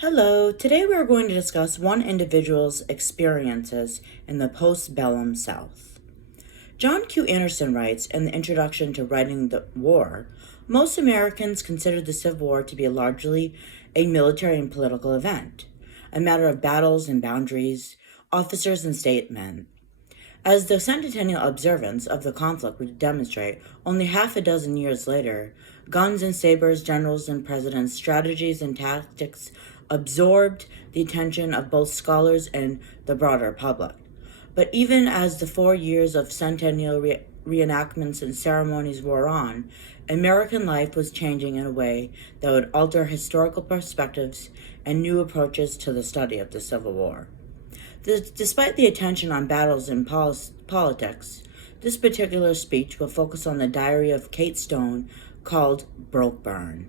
Hello, today we are going to discuss one individual's experiences in the postbellum South. John Q. Anderson writes in the introduction to Writing the War, most Americans consider the Civil War to be largely a military and political event, a matter of battles and boundaries, officers and statesmen. As the centennial observance of the conflict would demonstrate, only half a dozen years later, guns and sabers, generals and presidents, strategies and tactics absorbed the attention of both scholars and the broader public. But even as the 4 years of centennial reenactments and ceremonies wore on, American life was changing in a way that would alter historical perspectives and new approaches to the study of the Civil War. Despite the attention on battles and politics, this particular speech will focus on the diary of Kate Stone called Brokeburn.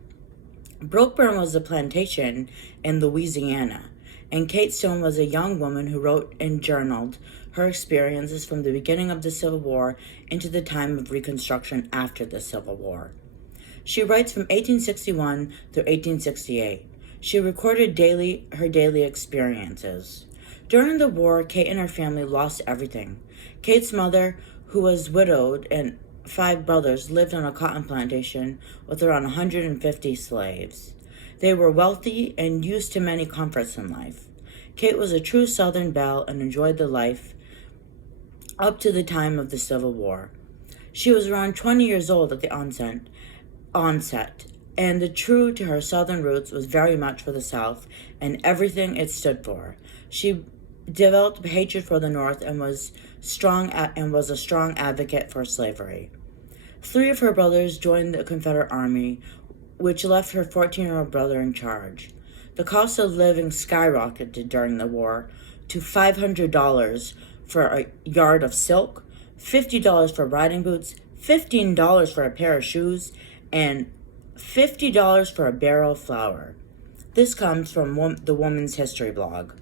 Brokeburn was a plantation in Louisiana, and Kate Stone was a young woman who wrote and journaled her experiences from the beginning of the Civil War into the time of Reconstruction after the Civil War. She writes from 1861 through 1868. She recorded her daily experiences. During the war, Kate and her family lost everything. Kate's mother, who was widowed, and 5 brothers lived on a cotton plantation with around 150 slaves. They were wealthy and used to many comforts in life. Kate was a true Southern belle and enjoyed the life up to the time of the Civil War. She was around 20 years old at the onset, and the true to her Southern roots was very much for the South and everything it stood for. She developed hatred for the North and was a strong advocate for slavery. 3 of her brothers joined the Confederate Army, which left her 14-year-old brother in charge. The cost of living skyrocketed during the war to $500 for a yard of silk, $50 for riding boots, $15 for a pair of shoes, and $50 for a barrel of flour. This comes from the Woman's History blog.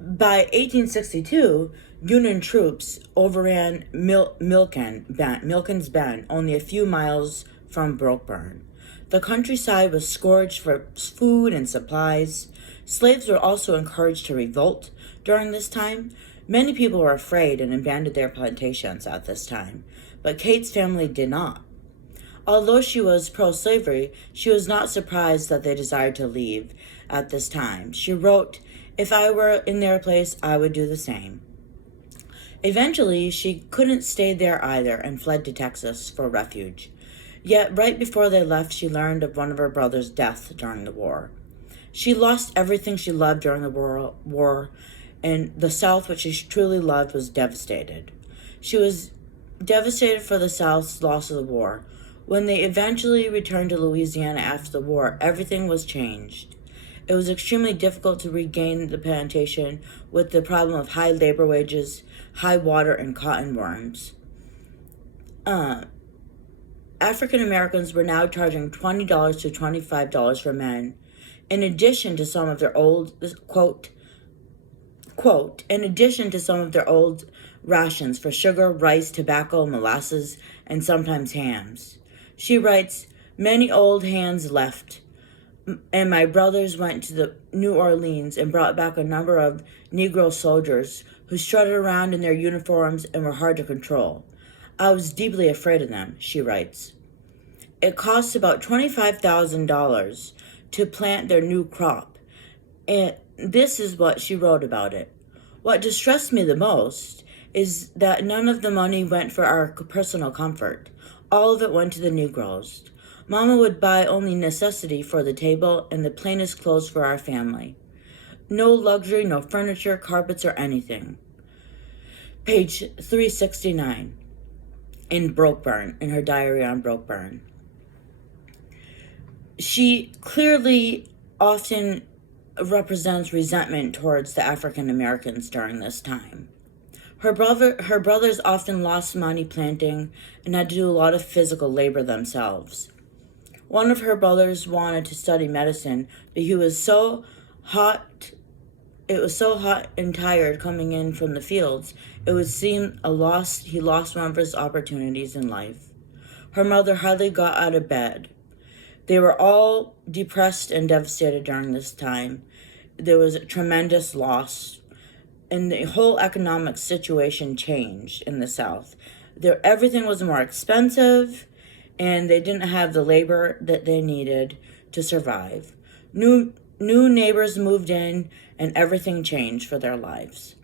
By 1862, Union troops overran Milken's Bend, only a few miles from Brokeburn. The countryside was scourged for food and supplies. Slaves were also encouraged to revolt during this time. Many people were afraid and abandoned their plantations at this time, but Kate's family did not. Although she was pro-slavery, she was not surprised that they desired to leave at this time. She wrote, "If I were in their place, I would do the same." Eventually, she couldn't stay there either and fled to Texas for refuge. Yet, right before they left, she learned of one of her brother's death during the war. She lost everything she loved during the war, and the South, which she truly loved, was devastated. She was devastated for the South's loss of the war. When they eventually returned to Louisiana after the war, everything was changed. It was extremely difficult to regain the plantation with the problem of high labor wages, high water, and cotton worms. African Americans were now charging $20 to $25 for men, in addition to some of their old, in addition to some of their old rations for sugar, rice, tobacco, molasses, and sometimes hams. She writes, "Many old hands left, and my brothers went to the New Orleans and brought back a number of Negro soldiers who strutted around in their uniforms and were hard to control. I was deeply afraid of them," she writes. It costs about $25,000 to plant their new crop, and this is what she wrote about it. "What distressed me the most is that none of the money went for our personal comfort. All of it went to the Negroes. Mama would buy only necessity for the table and the plainest clothes for our family. No luxury, no furniture, carpets, or anything." Page 369 in Brokeburn, in her diary on Brokeburn. She clearly often represents resentment towards the African Americans during this time. Her brothers often lost money planting and had to do a lot of physical labor themselves. One of her brothers wanted to study medicine, but it was so hot and tired coming in from the fields, it would seem he lost one of his opportunities in life. Her mother hardly got out of bed. They were all depressed and devastated during this time. There was a tremendous loss, and the whole economic situation changed in the South. Everything was more expensive, and they didn't have the labor that they needed to survive. New neighbors moved in, and everything changed for their lives.